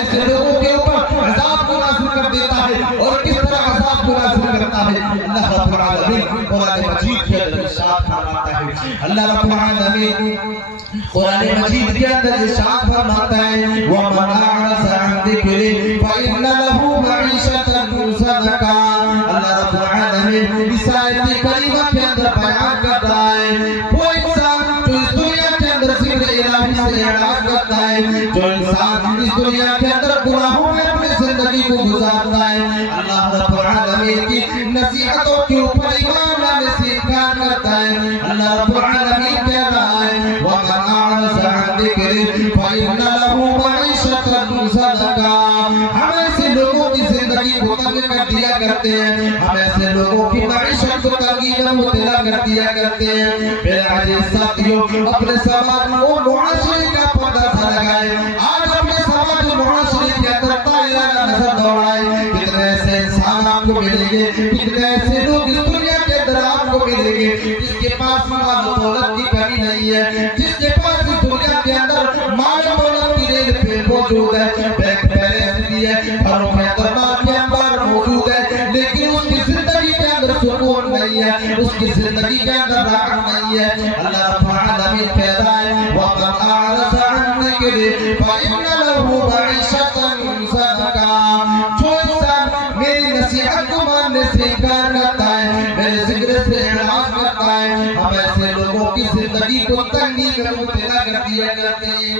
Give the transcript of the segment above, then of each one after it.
ایسے لوگوں کے اوپر عذاب کو نازل کر دیتا ہے اور کس طرح عذاب کو نازل کرتا ہے اللہ رب العالمین قرآن مجید کے اندر ارشاد فرماتا ہے اللہ رب العالمین قرآن مجید کے اندر ارشاد فرماتا ہے وَمَنْ أَعْرَضَ عَنْ ذِكْرِي فَإِنَّ لَهُ مَعِيشَةً ضَنكًا اللہ رب العالمین اس آیت کریمہ کے اندر بیان کر رہا ہے وہ انسان جو اس دنیا کے اندر ذکر الہی سے اعراض کرتا ہے جو انسان اس دنیا کے اندر گناہوں میں اپنی زندگی کو گزارتا ہے اللہ رب العالمین کی نصیحتوں کے اوپر ایمان لانے سے انکار کرتا ہے اللہ رب العالمین کہہ رہا ہے وَمَنْ أَعْرَضَ عَنْ ذِكْرِي فَإِنَّ لَهُ مَعِيشَةً ضَنكًا ہم ایسے لوگوں کی زندگی کو تنگ کر دیا کرتے ہیں ہم ایسے لوگوں کی معیشت کو تنگی میں مبتلا کر دیا کرتے ہیں میرے عزیز ساتھیوں اپنے سماج و معاشرے کا پردہ سا لگائے آج اپنے سماج و معاشرے کے اندر طائرہ نظر دوڑائے کتنے ایسے انسان آپ کو ملیں گے کتنے ایسے لوگ اس دنیا کے اندر آپ کو ملیں گے جس کے پاس مال و دولت کی کمی نہیں ہے جس کے پاس اس دنیا کے اندر مال و دولت کی ریل پہ موجود ہے بینک بیلنس بھی ہے گھروں میں دربار کے انبار موجود ہے لیکن اس کی زندگی کے اندر سکون نہیں ہے اس کی زندگی کے اندر راحت نہیں ہے اللہ رب العالمین کہہ رہا ہے وَمَنْ أَعْرَضَ عَنْ ذِكْرِي فَإِنَّ لَهُ مَعِيشَةً ضَنكًا جو انسان میری نصیحت کو ماننے سے انکار کرتا ہے میرے ذکر سے اعراض کرتا ہے ہم ایسے لوگوں کی زندگی کو تنگی میں مبتلا کر دیا کرتے ہیں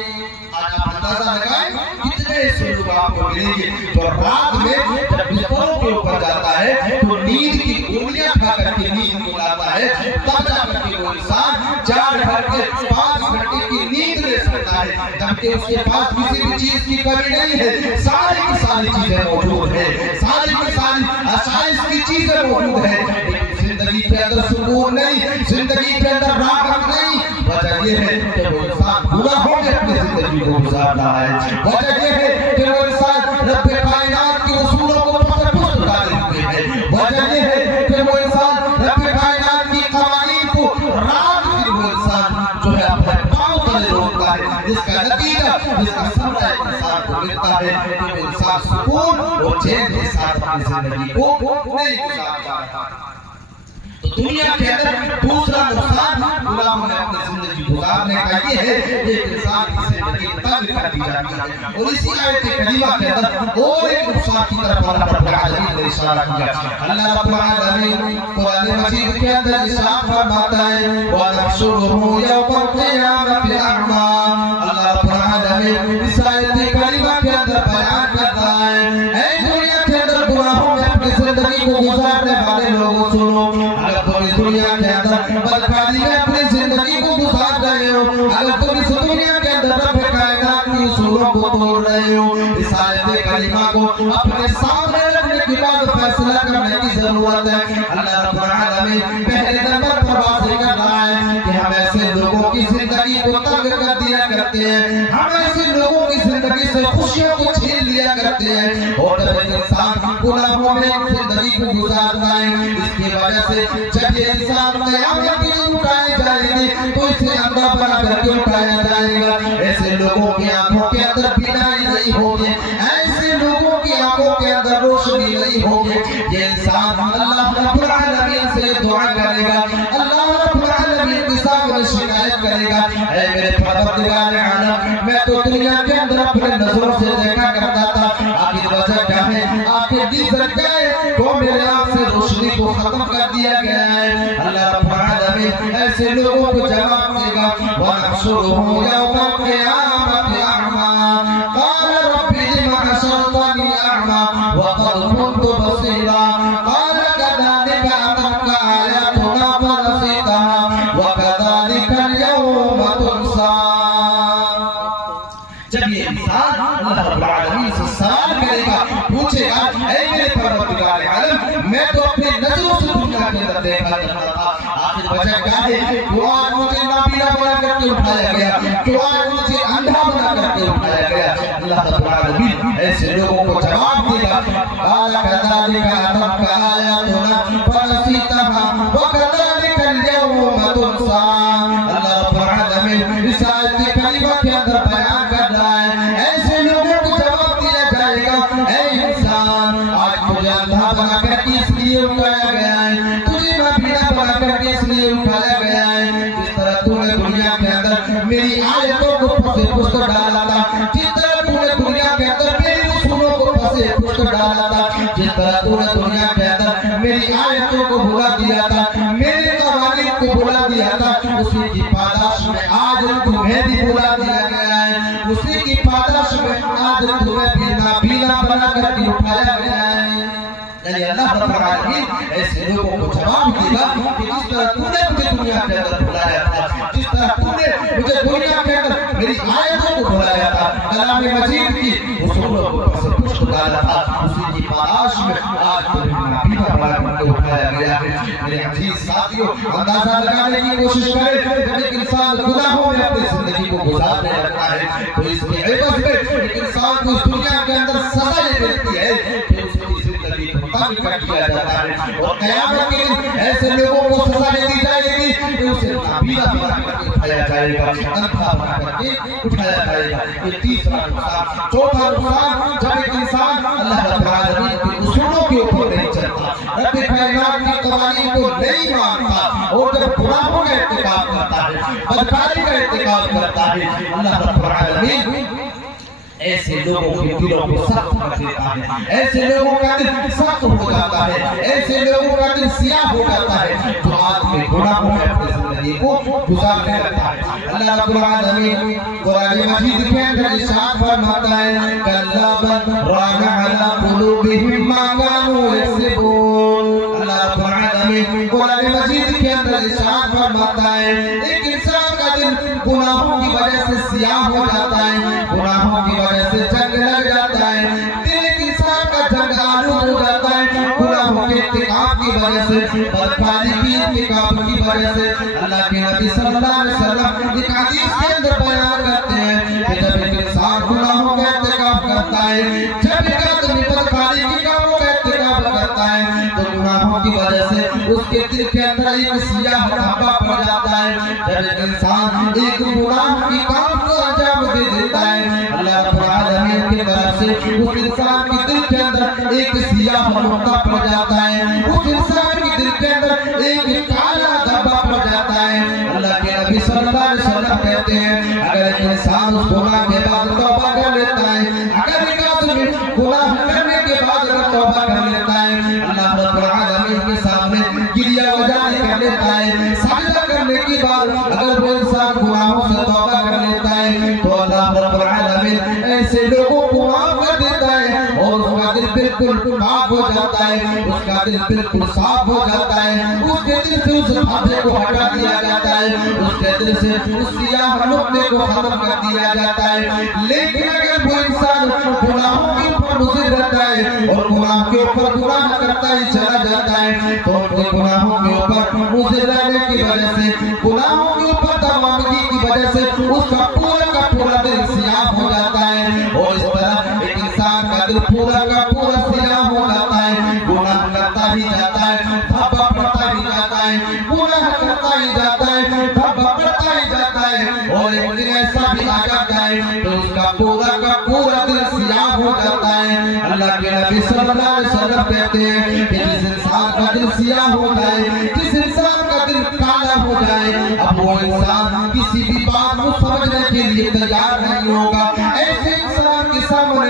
آج آپ اندازہ لگائیں کتنے ایسے لوگ آپ کو ملیں گے جو رات میں جب بستروں کے اوپر جاتا ہے تو نیند کی گولیاں کھا کر کے نیند کو لاتا ہے تب جا کر کے وہ انسان 4 گھنٹے 5 گھنٹے کی نیند لے سکتا ہے جبکہ اس کے پاس کسی بھی چیز کی کمی نہیں ہے ساری کی ساری چیزیں موجود ہیں ساری کی ساری آسائش کی چیزیں موجود ہیں لیکن زندگی کے اندر سکون نہیں زندگی کے اندر راحت نہیں وجہ یہ ہے کہ وہ انسان گناہوں میں اپنی زندگی کو گزار رہا ہے وجہ یہ ہے کہ وہ انسان رب کائنات کے اصولوں کو پتہ پشت ڈالے ہوئے ہے وجہ یہ ہے کہ وہ انسان رب کائنات کی قوانین کو رات میں وہ انسان جو ہے اپنے پاؤں تلے روکتا ہے جس کا نتیجہ جس کا ثمرہ انسان کو ملتا ہے کہ وہ انسان سکون اور چین کے ساتھ اپنی زندگی کو نہیں گزارتا ہے تو دنیا کے اندر دوسرا نقصان غلاموں نے اپنی زندگی گزارنے کا یہ ہے کہ انسان کی زندگی تنگ کر دی جاتی ہے اور اسی آیت کریمہ کے اندر اور ایک نقصان کی طرف اللہ رب العالمین نے اشارہ کیا اللہ رب العالمین قرآن مجید کے اندر ارشاد فرماتا ہے وَنَحْشُرُهُ يَوْمَ الْقِيَامَةِ أَعْمَىٰ اللہ رب العالمین اس آیت کریمہ کے اندر بیان کرتا ہے اے دنیا کے اندر گناہوں میں اپنی زندگی کو گزارنے والے لوگوں سنو اگر تم اس دنیا کے اندر بدکاری میں اپنی زندگی کو گزار رہے ہو اگر تم اس دنیا کے اندر رب کائنات کی اصولوں کو توڑ رہے ہو اس آیت کریمہ کو اپنے سامنے رکھنے کے بعد فیصلہ کرنے کی ضرورت ہے اللہ رب العالمین پہلے نمبر پر واضح کر رہا ہے کہ ہم ایسے لوگوں کی زندگی کو تنگ کر دیا کرتے ہیں ہم ایسے لوگوں کی زندگی سے خوشیوں کو چھین لیا کرتے ہیں اور جب ایک انسان گناہوں میں زندگی کو گزارتا ہے اس کی وجہ سے جب یہ انسان قیامت کے دن اٹھائے جائیں گے تو اسے اندھا بنا کر کے اٹھایا جائے گا ایسے لوگوں کی آنکھوں کے اندر بینائی نہیں ہوگی ایسے لوگوں کی آنکھوں کے اندر روشنی نہیں ہوگی یہ انسان اللہ رب العالمین سے دعا کرے گا اللہ رب العالمین کے سامنے شکایت کرے گا اے میرے پروردگار عالم میں تو دنیا کے اندر اپنے نظروں سے دیکھا کرتا تھا آخر وجہ کیا ہے آخر دیگر کیا ہے تو میرے آنکھ سے روشنی کو ختم کر دیا گیا ہے اللہ رب العالمین ایسے لوگوں کو جواب دے گا وَنَحْشُرُهُ يَوْمَ الْقِيَامَةِ أَعْمَىٰ قَالَ رَبِّ لِمَ حَشَرْتَنِي أَعْمَىٰ وَقَدْ كُنتُ بَصِيرًا قَالَ كَذَٰلِكَ أَتَتْكَ آيَاتُنَا فَنَسِيتَهَا وَكَذَٰلِكَ الْيَوْمَ تُنسَىٰ جب یہ انسان اللہ رب العالمین سے سوال کرے گا پوچھے گا اے میرے پروردگار عالم میں تو اپنی نظروں سے دنیا کے اندر دیکھا کرتا تھا آخر وجہ کیا ہے کہ آج مجھے نابینا بنا کر کے اٹھایا گیا کہ آج مجھے اندھا بنا کر کے اٹھایا گیا اللہ رب العالمین ایسے لوگوں کو جواب دے گا قال كذلك أتتك آياتنا فنسيتها وكذلك اليوم تنسى اللہ رب العالمین اس آیت کریمہ کے اندر بیان کر رہا ہے ایسے لوگوں کو جواب دیا تو نے دنیا کے اندر میری آیتوں کو بھلا دیا تھا، میرے قوانین کو بھلا دیا تھا، اسی کی پاداش میں آج تمہیں بھی بھلا دیا گیا ہے، اسی کی پاداش میں آج تمہیں بینا بنا کر کے اٹھایا گیا ہے۔ یعنی اللہ رب العالمین ایسے لوگوں کو جواب دے گا کہ جس طرح تو نے مجھے دنیا کے اندر بلایا تھا، جس طرح تو نے مجھے دنیا کے اندر میری آیتوں کو بلایا تھا، کلام مجید کی اصولوں کو پس پشت ڈالا تھا، اسی کی پاداش میں آج تمہیں بینا بنا کر کے اٹھایا گیا ہے۔ میرے عزیز ساتھیوں، اندازہ لگانے کی کوشش کریں جب ایک انسان گناہوں میں اپنی زندگی کو گزارنے لگتا ہے تو اس کے عوض میں ایک انسان کو اس دنیا کے اندر سزا یہ ملتی ہے کہ اس کی زندگی کو تنگ کر دیا جاتا ہے، اور قیامت کے دن ایسے لوگوں کو سزا دی جائے گی کہ اسے نابینا بنا کر کے اٹھایا جائے گا، اندھا بنا کر کے اٹھایا جائے گا۔ یہ تیسرا نقصان۔ چوتھا نقصان، جب ایک انسان اللہ رب العالمین کے اصولوں کے اوپر نہیں چلتا، رب کائنات کے قوانین کو نہیں مانتا، اور جب گناہوں کا ارتکاب کرتا ہے، بدکاری کا ارتکاب کرتا ہے، اللہ رب العالمین ایسے لوگوں کے دلوں کو سخت کر دیتا ہے، ایسے لوگوں کا دل سخت ہو جاتا ہے، ایسے لوگوں کا دل سیاہ ہو جاتا ہے جو آدمی گناہوں میں اپنی زندگی کو گزارنے لگتا ہے۔ اللہ رب العالمین قرآن مجید کے اندر ارشاد فرماتا ہے کَلَّا بَلْ رَانَ عَلَىٰ قُلُوبِهِم مَّا كَانُوا يَكْسِبُونَ۔ اللہ رب العالمین قرآن مجید کے اندر ارشاد فرماتا ہے ایک انسان کا دل گناہوں کی وجہ سے سیاہ ہو جاتا ہے، گناہوں کی وجہ سے جنگ لگ جاتا ہے، دل ایک انسان کا جنگ آلود ہو جاتا ہے گناہوں کے ارتکاب کی وجہ سے، بدکاری کی ارتکاب کی وجہ سے۔ اللہ کے نبی صلی اللہ علیہ وسلم ایک حدیث کے اندر بیان کرتے ہیں کہ جب ایک انسان گناہوں کا ارتکاب کرتا ہے، جب ایک آدمی بدکاری کی کاموں کا ارتکاب کرتا ہے تو گناہوں کی وجہ سے اس کے دل کے اندر ایک سیاہ دھبا پڑ جاتا ہے۔ جب ایک انسان ایک گناہ کی کام کو انجام دے دیتا ہے، اللہ رب العالمین کی طرف سے اس انسان کے دل کے اندر ایک سیاہ نقطہ پڑ جاتا ہے، اس انسان کے دل کے اندر ایک کالا دھبا پڑ جاتا ہے۔ اللہ کے نبی صلی اللہ علیہ وسلم کہتے ہیں اگر ایک انسان اس گناہ کے بعد توبہ کر لیتا ہے، اگر ایک آدمی گناہ کرنے کے بعد اگر توبہ کر لیتا ہے، اللہ رب العالمین کے سامنے گریہ وجانی کر لیتا ہے، سجدہ کرنے کے بعد اگر وہ انسان گناہوں سے توبہ کر لیتا ہے تو اللہ رب العالمین ایسے لوگوں کو معاف کر دیتا ہے، اور اس کا دل بالکل پاک ہو جاتا ہے، اس کا دل بالکل صاف ہو جاتا ہے، اس کے دل سے اس دھبے کو ہٹا دیا جاتا ہے، اس کے دل سے اس سیاہ نقطے کو ختم کر دیا جاتا ہے۔ لیکن اگر وہ انسان گناہوں کے اوپر مصر رہتا ہے اور گناہ کے اوپر گناہ کرتا ہی چلا جاتا ہے تو ان کے گناہوں کے اوپر مصر رہنے کی وجہ سے، گناہوں کے اوپر تمامگی کی وجہ سے اس کا پورا دل سیاہ ہو جاتا ہے، اور اس طرح ایک انسان کا دل پورا سیاہ ہو جاتا ہے، گناہ کرتا ہی جاتا ہے، دھبا پڑتا ہی جاتا ہے، گناہ کرتا ہی جاتا ہے، دھبا پڑتا ہی جاتا ہے، اور ایک دن ایسا بھی آ جاتا ہے تو اس کا پورا دل سیاہ ہو جاتا ہے۔ اللہ کے نبی صلی اللہ علیہ وسلم کہتے ہیں کہ جس انسان کا دل سیاہ ہو جائے، جس انسان کا دل کالا ہو جائے، اب وہ انسان کسی بھی بات کو سمجھنے کے لیے تیار نہیں ہوگا۔ ایسے انسان کے سامنے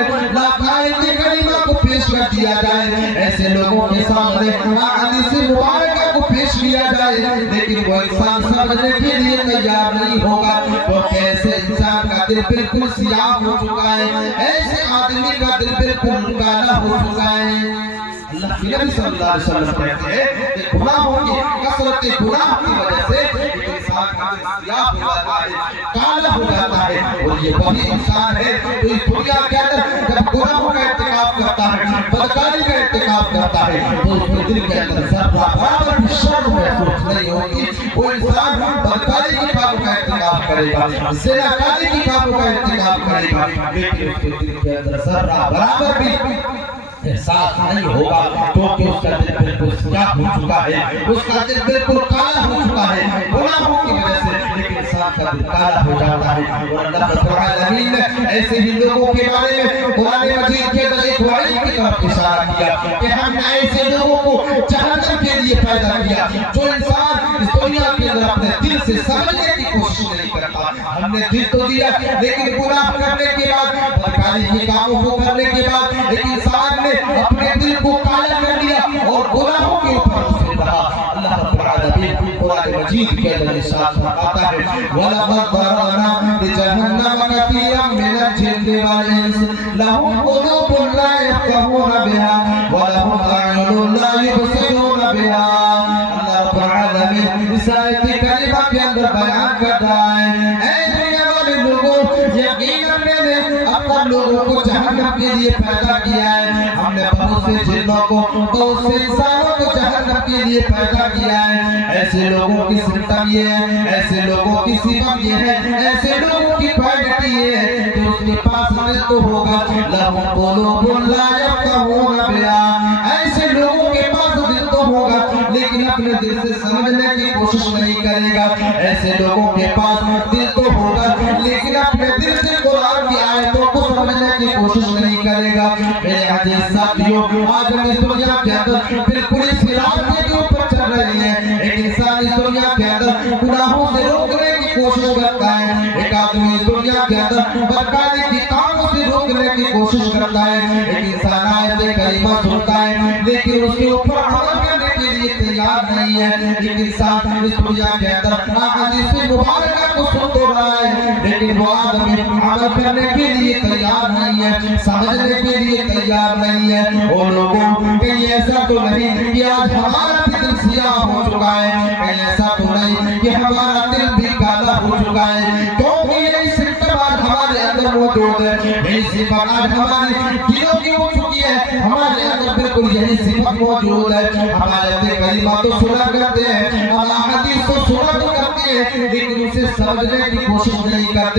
آیت کریمہ کو پیش کر دیا جائے، ایسے لوگوں کے سامنے حدیث مبارکہ کو پیش کیا جائے، لیکن وہ انسان سمجھنے کے لیے تیار نہیں ہوگا، کیونکہ ایسے انسان کا دل بالکل سیاہ ہو چکا ہے، ایسے آدمی کا دل بالکل کالا ہو چکا ہے۔ اللہ کے نبی صلی اللہ علیہ وسلم کہتے ہیں کہ گناہوں کی کثرت گناہ کی وجہ سے ایک انسان کا دل سیاہ ہو جاتا ہے، کالا ہو جاتا ہے، اور یہ وہی انسان ہے جو اس دنیا کے اندر جب گناہوں کا ارتکاب کرتا ہے، بدکاری کا ارتکاب کرتا ہے تو اس کے دل کے اندر ذرہ برابر بھی شرم محسوس نہیں ہوگی۔ وہ انسان بدکاری کے کاموں کا ارتکاب کرے گا، زناکاری کے کاموں کا ارتکاب کرے گا، لیکن اس کے دل کے اندر ذرہ برابر بھی احساس نہیں ہوگا، کیونکہ اس کا دل بالکل سیاہ ہو چکا ہے، اس کا دل بالکل کالا ہو چکا ہے گناہوں کی وجہ سے۔ لیکن انسان کا دل کالا ہو جاتا ہے، اور اللہ رب العالمین نے ایسے ہی لوگوں کے بارے میں قرآن مجید کے اندر ایک وعید کی طرف اشارہ کیا کہ ہم نے ایسے لوگوں کو جہنم کے لیے پیدا کیا جو انسان اس دنیا کے اندر اپنے دل سے سمجھنے کی کوشش نہیں کرتا۔ ہم نے دل تو دیا، لیکن گناہ کرنے کے بعد، بدکاری کے کاموں کو کرنے کے بعد ایک انسان نے اپنے دل کو کالا کرنے ولقد ذرأنا لجهنم كثيرا من الجن والإنس لهم قلوب لا يفقهون بها ولهم أعين لا يبصرون بها. اللہ رب العالمین اس آیت کریمہ کے اندر بیان کرتا ہے اے دنیا والے لوگوں یقینا میں نے اکثر لوگوں کو جہنم کے لیے پیدا کیا ہے. ہم نے بہت سے جنوں کو بہت سے انسانوں کو جہنم کے لیے پیدا کیا ہے. ایسے لوگوں کی سمتم یہ ہے, ایسے لوگوں کی صفت یہ ہے, ایسے لوگوں کی کوالٹی یہ ہے کہ اس کے پاس رزق ہوگا لہم قلوب لا یفقہون بہا. ایسے لوگوں کے پاس رزق ہوگا لیکن اپنے دل سے سمجھنے کی کوشش نہیں کرے گا. ایسے لوگوں کے پاس دل تو ہوگا لیکن اپنے دل سے قرآن کی آیتوں کو سمجھنے کی کوشش نہیں کرے گا. میرے عزیز ساتھیوں, آج ہم اس دنیا کے اندر بالکل اس راستے کے اوپر چل رہے ہیں. ایک انسان اس دنیا کے اندر گناہوں سے روکنے کی کوشش کرتا ہے, ایک آدمی اس دنیا کے اندر بدکاری کی کاموں سے روکنے کی کوشش کرتا ہے. ایک انسان آیت کریمہ سنتا ہے لیکن اس کے اوپر عمل کرنے کے لیے تیار نہیں ہے. ایک انسان اس دنیا کے اندر احادیث مبارکہ کو سن تو رہا ہے لیکن وہ آدمی عمل کرنے کے لیے تیار نہیں ہے, سمجھنے کے لیے تیار نہیں ہے. اور لوگوں کہیں ایسا تو نہیں کہ آج ہمارا بھی دل سیاہ ہو چکا ہے, کہیں ایسا تو نہیں کہ ہمارا دل بھی کالا ہو چکا ہے, کیونکہ یہ صفت آج ہمارے اندر موجود ہے. یہی صفت آج ہمارے دلوں کی ہو چکی ہے, ہمارے اندر بالکل یہی صفت موجود ہے. ہمارے اندر کریمہ تو سنا کرتے ہیں, ہم احادیث کو سنا تو کرتے ہیں لیکن اسے سمجھنے کی کوشش نہیں کرتے.